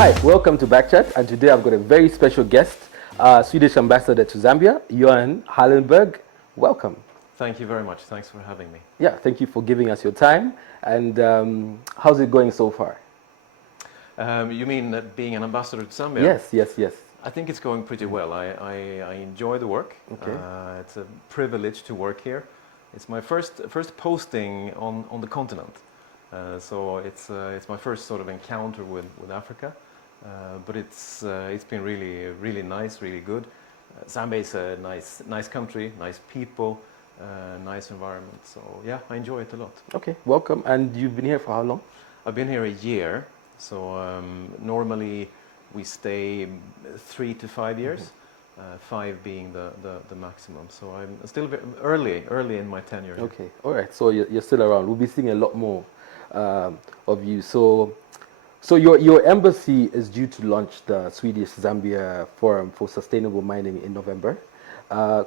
Hi, welcome to BackChat, and today I've got a very special guest, Swedish Ambassador to Zambia, Johan Hallenborg. Welcome. Thank you very much. Thanks for having me. Yeah, thank you for giving us your time. And how's it going so far? You mean being an ambassador to Zambia? Yes. I think it's going pretty well. I enjoy the work. Okay. It's a privilege to work here. It's my first posting on the continent. So it's my first sort of encounter with Africa. But it's been really nice, really good. Zambia is a nice country, nice people, nice environment. So yeah, I enjoy it a lot. Okay, welcome. And you've been here for how long? I've been here a year. So normally we stay 3 to 5 years, 5 being the maximum. So I'm still very early in my tenure. Okay, all right. So you're still around. We'll be seeing a lot more of you. So your embassy is due to launch the Swedish Zambia Forum for Sustainable Mining in November.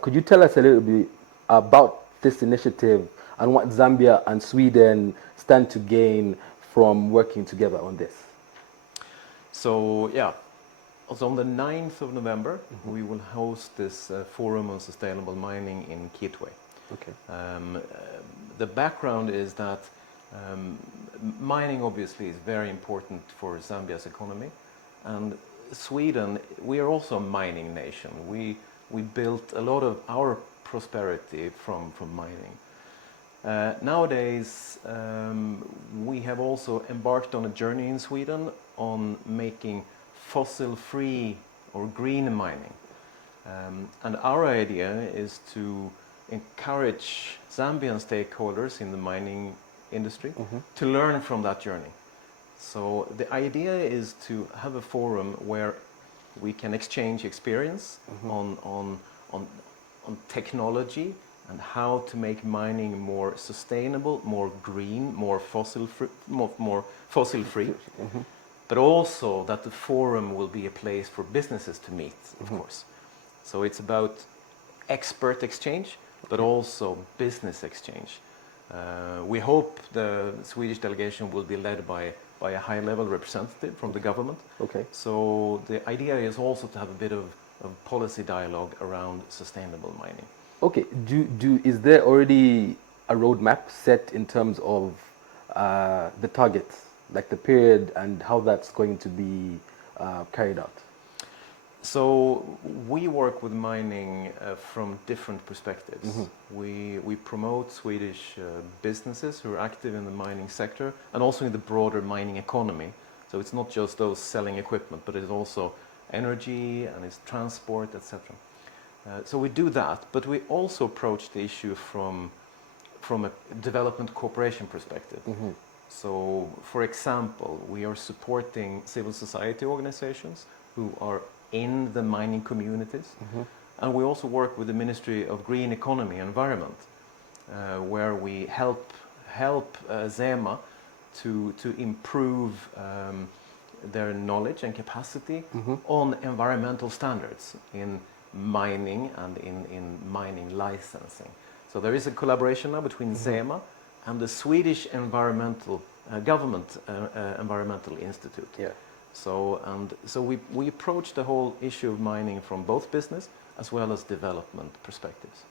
Could you tell us a little bit about this initiative and what Zambia and Sweden stand to gain from working together on this? So yeah, also on the 9th of November, we will host this Forum on Sustainable Mining in Choolwe. Okay. The background is that mining obviously is very important for Zambia's economy, and Sweden, we are also a mining nation. We built a lot of our prosperity from mining. Nowadays, we have also embarked on a journey in Sweden on making fossil-free or green mining. And our idea is to encourage Zambian stakeholders in the mining industry to learn from that journey. So the idea is to have a forum where we can exchange experience on technology and how to make mining more sustainable, more green, more fossil-free, but also that the forum will be a place for businesses to meet, of course. So it's about expert exchange, but also business exchange. We hope the Swedish delegation will be led by a high-level representative from the government. Okay. So the idea is also to have a bit of policy dialogue around sustainable mining. Okay. Is there already a roadmap set in terms of the targets, like the period and how that's going to be carried out? So we work with mining from different perspectives. We promote Swedish businesses who are active in the mining sector and also in the broader mining economy. So it's not just those selling equipment, but it's also energy and it's transport, etc. So we do that, but we also approach the issue from a development cooperation perspective. So, for example, we are supporting civil society organizations who are in the mining communities. And we also work with the Ministry of Green Economy and Environment, where we help ZEMA to improve their knowledge and capacity on environmental standards in mining and in mining licensing. So there is a collaboration now between ZEMA and the Swedish government Environmental Institute. Yeah. So we approach the whole issue of mining from both business as well as development perspectives.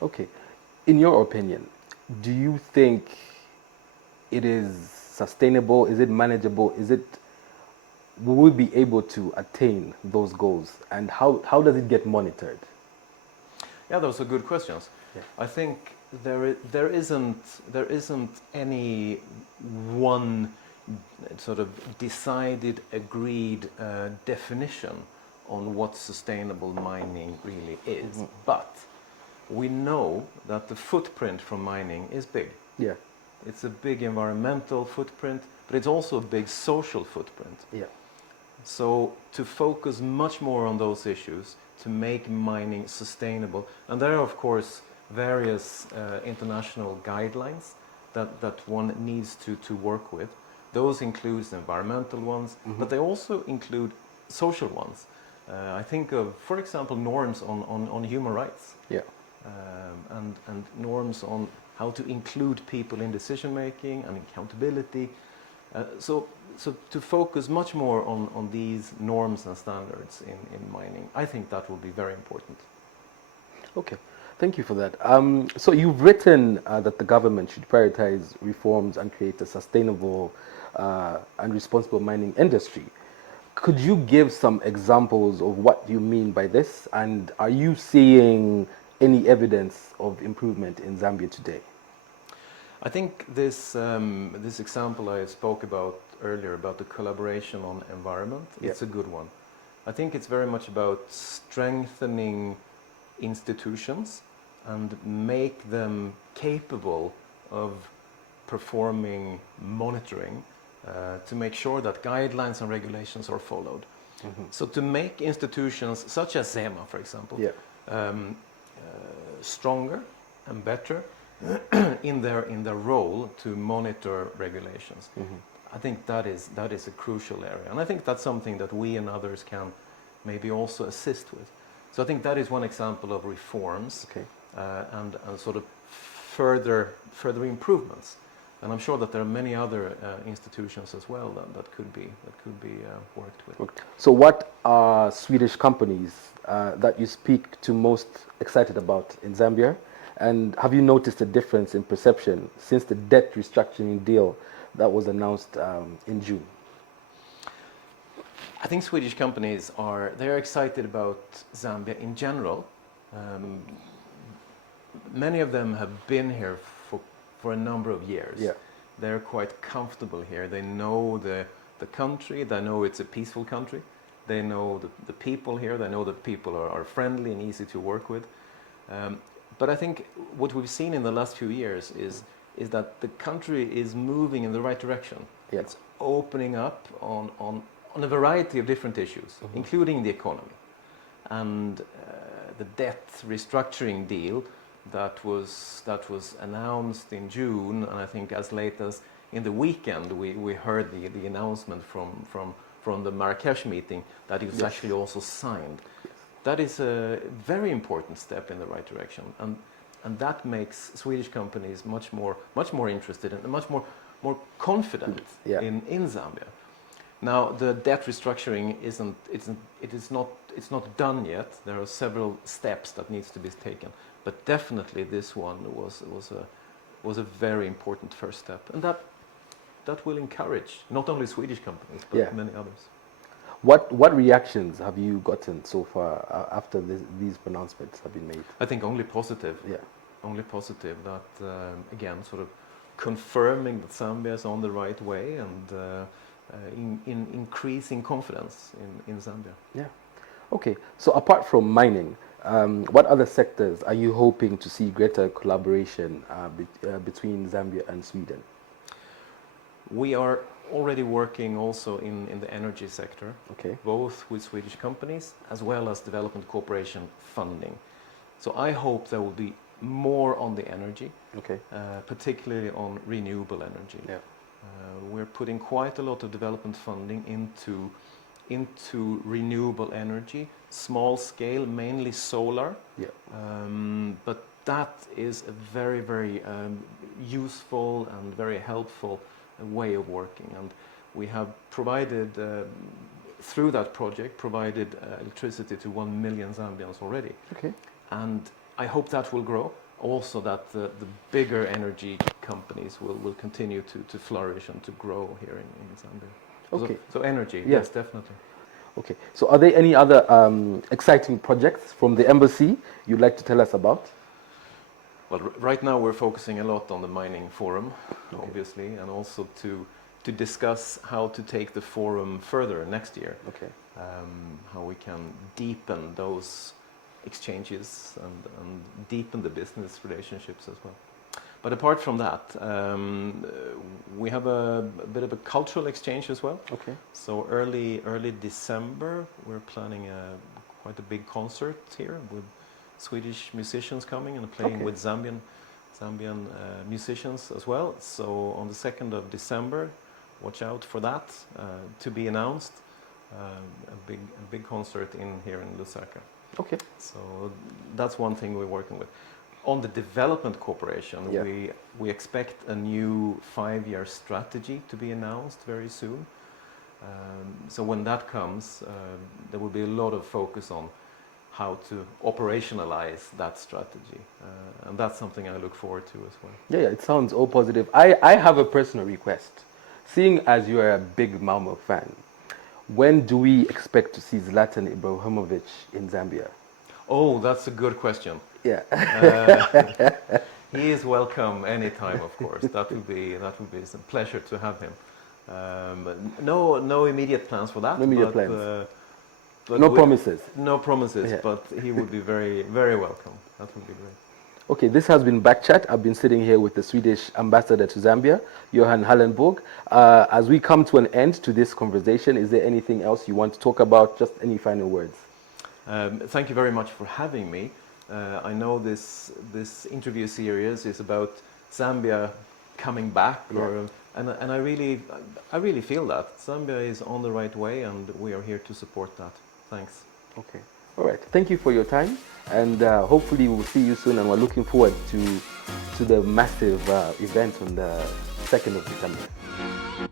Okay. In your opinion, do you think it is sustainable? Is it manageable? Will we be able to attain those goals? And how does it get monitored? Yeah, those are good questions. Yeah. I think there isn't any one sort of decided, agreed definition on what sustainable mining really is. But we know that the footprint from mining is big. Yeah. It's a big environmental footprint, but it's also a big social footprint. Yeah. So to focus much more on those issues, to make mining sustainable, and there are of course various international guidelines that one needs to work with. Those include the environmental ones, but they also include social ones. I think of, for example, norms on human rights. Yeah. And norms on how to include people in decision making and accountability. So to focus much more on these norms and standards in mining, I think that will be very important. Okay, thank you for that. So you've written that the government should prioritize reforms and create a sustainable and responsible mining industry. Could you give some examples of what you mean by this? And are you seeing any evidence of improvement in Zambia today? I think this example I spoke about earlier about the collaboration on environment, it's a good one. I think it's very much about strengthening institutions and make them capable of performing monitoring to make sure that guidelines and regulations are followed. So to make institutions such as ZEMA, for example, stronger and better in their role to monitor regulations. I think that is a crucial area, and I think that's something that we and others can maybe also assist with. So I think that is one example of reforms and sort of further improvements. And I'm sure that there are many other institutions as well that could be worked with. So what are Swedish companies that you speak to most excited about in Zambia? And have you noticed a difference in perception since the debt restructuring deal that was announced in June? I think Swedish companies they're excited about Zambia in general. Many of them have been here for a number of years. They're quite comfortable here. They know the country. They know it's a peaceful country. They know the people here. They know that people are friendly and easy to work with. But I think what we've seen in the last few years is that the country is moving in the right direction. It's opening up on a variety of different issues, including the economy. And the debt restructuring deal that was announced in June, and I think as late as in the weekend we heard the announcement from the Marrakesh meeting that it was actually also signed. That is a very important step in the right direction, and that makes Swedish companies much more interested and much more confident in Zambia. Now the debt restructuring it's not done yet. There are several steps that needs to be taken, but definitely this one was a very important first step, and that will encourage not only Swedish companies but many others. What reactions have you gotten so far after these pronouncements have been made? I think only positive. Only positive. That again, sort of confirming that Zambia is on the right way and in increasing confidence in Zambia. Okay. So apart from mining, what other sectors are you hoping to see greater collaboration between Zambia and Sweden? We are already working also in the energy sector, both with Swedish companies as well as development cooperation funding. So I hope there will be more on the energy, particularly on renewable energy. We're putting quite a lot of development funding into renewable energy, small scale, mainly solar. But that is a very, very useful and very helpful way of working, and we have provided through that project electricity to 1 million Zambians already. And I hope that will grow, also that the bigger energy companies will continue to flourish and to grow here in Zambia. So energy, yes, definitely. So are there any other exciting projects from the embassy you'd like to tell us about? Well, right now we're focusing a lot on the mining forum, obviously, and also to discuss how to take the forum further next year. How we can deepen those exchanges and deepen the business relationships as well. But apart from that, we have a bit of a cultural exchange as well. So early December, we're planning quite a big concert here with Swedish musicians coming and playing with Zambian musicians as well. So on the 2nd of December, watch out for that, to be announced, a big concert here in Lusaka. So that's one thing we're working with. On the development cooperation, Yeah. we expect a new 5-year strategy to be announced very soon. So when that comes, there will be a lot of focus on how to operationalize that strategy. And that's something I look forward to as well. Yeah, it sounds all positive. I have a personal request. Seeing as you are a big Malmo fan, when do we expect to see Zlatan Ibrahimovic in Zambia? Oh, that's a good question. Yeah. He is welcome anytime, of course. That would be a pleasure to have him. But no immediate plans for that. No immediate but, plans. but No promises. No promises, Yeah. but he would be very, very welcome. That would be great. Okay, this has been BackChat. I've been sitting here with the Swedish Ambassador to Zambia, Johan Hallenborg. As we come to an end to this conversation, is there anything else you want to talk about? Just any final words? Thank you very much for having me. I know this interview series is about Zambia coming back, Yeah. and I really feel that Zambia is on the right way, and we are here to support that. Thanks. Okay. All right. Thank you for your time, and hopefully we'll see you soon. And we're looking forward to the massive event on the 2nd of December.